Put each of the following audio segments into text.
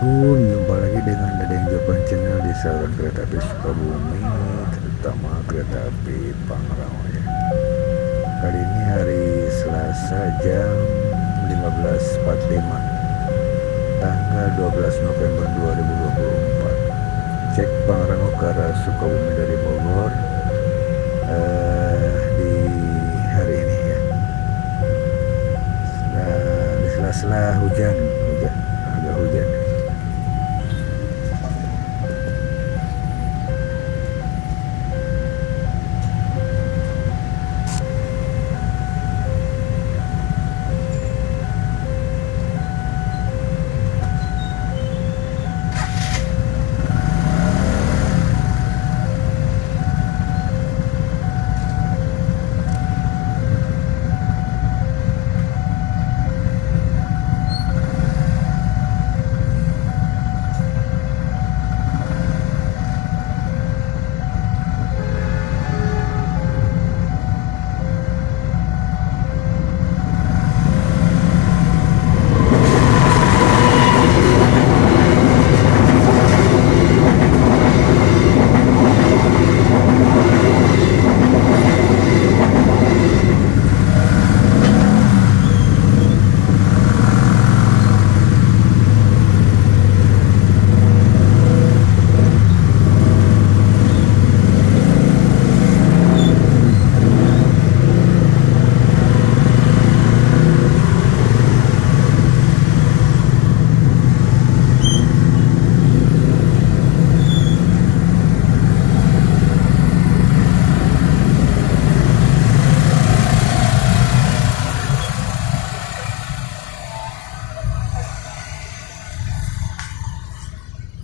Jumpa lagi dengan Dadeng Japan Channel di saluran kereta api Sukabumi, terutama kereta api Pangrango ya. Kali ini hari Selasa jam 15.45, tanggal 12 November 2024. Cek Pangrango ke arah Sukabumi dari Bogor di hari ini ya. Di sela-sela hujan, agak hujan.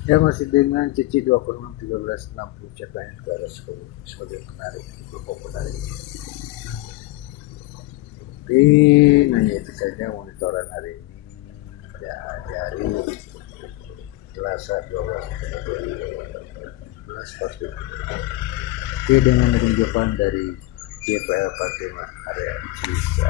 Ya, masih dengan CC 261360 ceklanya ke arah sebagai menarik populer. Tapi hanya itu saja monitoran hari ini pada hari Selasa 12 November 2024. Oke, dengan penunjukan dari JPL Fatima area Cisa.